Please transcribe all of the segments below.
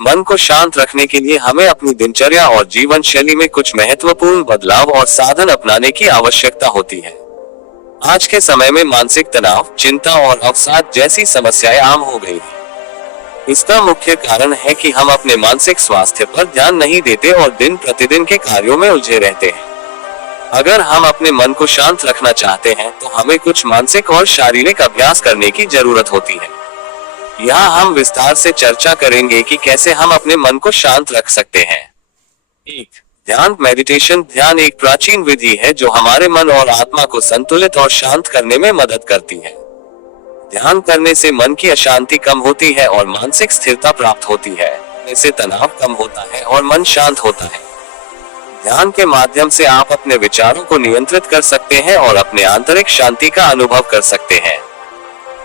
मन को शांत रखने के लिए हमें अपनी दिनचर्या और जीवन शैली में कुछ महत्वपूर्ण बदलाव और साधन अपनाने की आवश्यकता होती है। आज के समय में मानसिक तनाव, चिंता और अवसाद जैसी समस्याएं आम हो गई हैं। इसका मुख्य कारण है कि हम अपने मानसिक स्वास्थ्य पर ध्यान नहीं देते और दिन प्रतिदिन के कार्यों में उलझे रहते हैं। अगर हम अपने मन को शांत रखना चाहते हैं तो हमें कुछ मानसिक और शारीरिक अभ्यास करने की जरूरत होती है। यहाँ हम विस्तार से चर्चा करेंगे कि कैसे हम अपने मन को शांत रख सकते हैं। 1. ध्यान मेडिटेशन। ध्यान एक प्राचीन विधि है जो हमारे मन और आत्मा को संतुलित और शांत करने में मदद करती है। ध्यान करने से मन की अशांति कम होती है और मानसिक स्थिरता प्राप्त होती है। इससे तनाव कम होता है और मन शांत होता है। ध्यान के माध्यम से आप अपने विचारों को नियंत्रित कर सकते हैं और अपने आंतरिक शांति का अनुभव कर सकते हैं।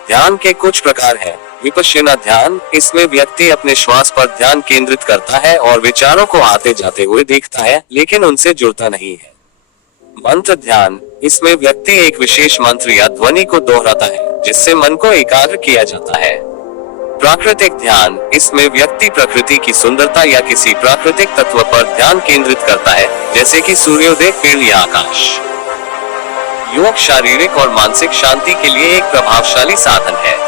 ध्यान के कुछ प्रकार हैं। विपश्यना ध्यान। इसमें व्यक्ति अपने श्वास पर ध्यान केंद्रित करता है और विचारों को आते जाते हुए देखता है, लेकिन उनसे जुड़ता नहीं है। मंत्र ध्यान। इसमें व्यक्ति एक विशेष मंत्र या ध्वनि को दोहराता है, जिससे मन को एकाग्र किया जाता है। प्राकृतिक ध्यान। इसमें व्यक्ति प्रकृति की सुंदरता या किसी प्राकृतिक तत्व पर ध्यान केंद्रित करता है, जैसे कि सूर्योदय, पेड़ या आकाश। योग शारीरिक और मानसिक शांति के लिए एक प्रभावशाली साधन है।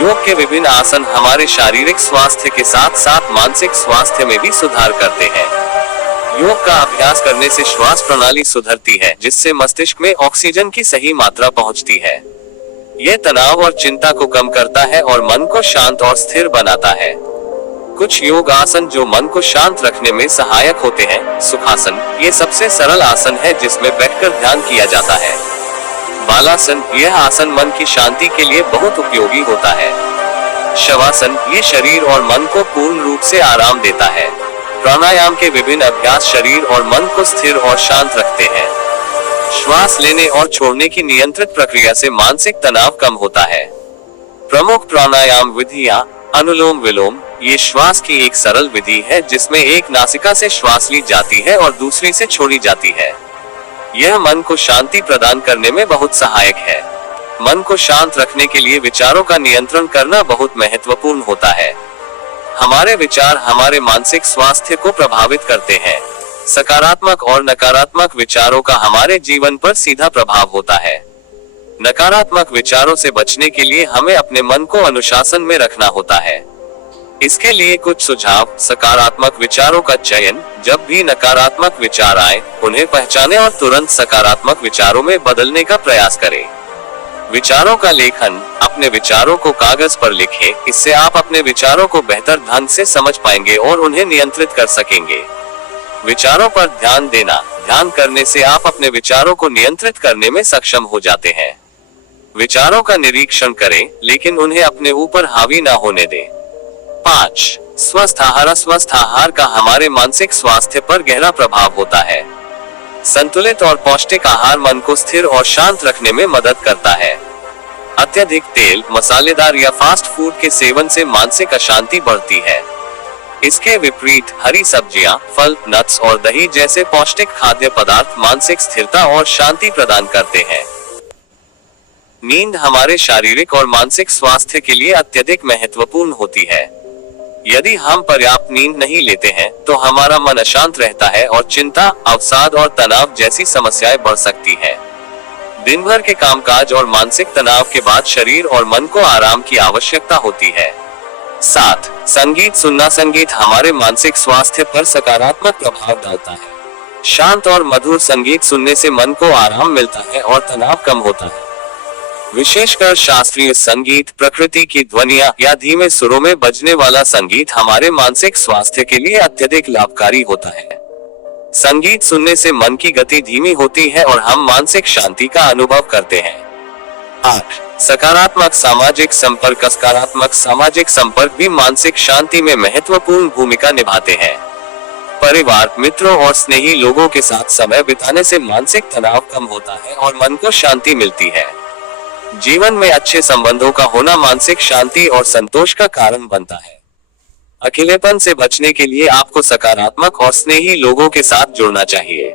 योग के विभिन्न आसन हमारे शारीरिक स्वास्थ्य के साथ साथ मानसिक स्वास्थ्य में भी सुधार करते हैं। योग का अभ्यास करने से श्वास प्रणाली सुधरती है, जिससे मस्तिष्क में ऑक्सीजन की सही मात्रा पहुंचती है। यह तनाव और चिंता को कम करता है और मन को शांत और स्थिर बनाता है। कुछ योग आसन जो मन को शांत रखने में सहायक होते हैं। सुखासन। ये सबसे सरल आसन है जिसमें बैठकर ध्यान किया जाता है। बालासन। यह आसन मन की शांति के लिए बहुत उपयोगी होता है। शवासन। ये शरीर और मन को पूर्ण रूप से आराम देता है। प्राणायाम के विभिन्न अभ्यास शरीर और मन को स्थिर और शांत रखते हैं। श्वास लेने और छोड़ने की नियंत्रित प्रक्रिया से मानसिक तनाव कम होता है। प्रमुख प्राणायाम विधियां। अनुलोम विलोम। ये श्वास की एक सरल विधि है जिसमें एक नासिका से श्वास ली जाती है और दूसरी से छोड़ी जाती है। यह मन को शांति प्रदान करने में बहुत सहायक है। मन को शांत रखने के लिए विचारों का नियंत्रण करना बहुत महत्वपूर्ण होता है। हमारे विचार हमारे मानसिक स्वास्थ्य को प्रभावित करते हैं। सकारात्मक और नकारात्मक विचारों का हमारे जीवन पर सीधा प्रभाव होता है। नकारात्मक विचारों से बचने के लिए हमें अपने मन को अनुशासन में रखना होता है। इसके लिए कुछ सुझाव। सकारात्मक विचारों का चयन। जब भी नकारात्मक विचार आए, उन्हें पहचानें और तुरंत सकारात्मक विचारों में बदलने का प्रयास करें। विचारों का लेखन। अपने विचारों को कागज पर लिखें। इससे आप अपने विचारों को बेहतर ढंग से समझ पाएंगे और उन्हें नियंत्रित कर सकेंगे। विचारों पर ध्यान देना। ध्यान करने से आप अपने विचारों को नियंत्रित करने में सक्षम हो जाते हैं। विचारों का निरीक्षण करें, लेकिन उन्हें अपने ऊपर हावी ना होने दें। 5. स्वस्थ आहार। स्वस्थ आहार का हमारे मानसिक स्वास्थ्य पर गहरा प्रभाव होता है। संतुलित और पौष्टिक आहार मन को स्थिर और शांत रखने में मदद करता है। अत्यधिक तेल, मसालेदार या फास्ट फूड के सेवन से मानसिक अशांति बढ़ती है। इसके विपरीत हरी सब्जियां, फल, नट्स और दही जैसे पौष्टिक खाद्य पदार्थ मानसिक स्थिरता और शांति प्रदान करते हैं। नींद हमारे शारीरिक और मानसिक स्वास्थ्य के लिए अत्यधिक महत्वपूर्ण होती है। यदि हम पर्याप्त नींद नहीं लेते हैं, तो हमारा मन अशांत रहता है और चिंता, अवसाद और तनाव जैसी समस्याएं बढ़ सकती हैं। दिन भर के कामकाज और मानसिक तनाव के बाद शरीर और मन को आराम की आवश्यकता होती है। 7. संगीत सुनना। संगीत हमारे मानसिक स्वास्थ्य पर सकारात्मक प्रभाव डालता है। शांत और मधुर संगीत सुनने से मन को आराम मिलता है और तनाव कम होता है। विशेषकर शास्त्रीय संगीत, प्रकृति की ध्वनियां या धीमे सुरों में बजने वाला संगीत हमारे मानसिक स्वास्थ्य के लिए अत्यधिक लाभकारी होता है। संगीत सुनने से मन की गति धीमी होती है और हम मानसिक शांति का अनुभव करते हैं। 8. सकारात्मक सामाजिक संपर्क। सकारात्मक सामाजिक संपर्क भी मानसिक शांति में महत्वपूर्ण भूमिका निभाते हैं। परिवार, मित्रों और स्नेही लोगों के साथ समय बिताने से मानसिक तनाव कम होता है और मन को शांति मिलती है। जीवन में अच्छे संबंधों का होना मानसिक शांति और संतोष का कारण बनता है। अकेलेपन से बचने के लिए आपको सकारात्मक और स्नेही लोगों के साथ जुड़ना चाहिए।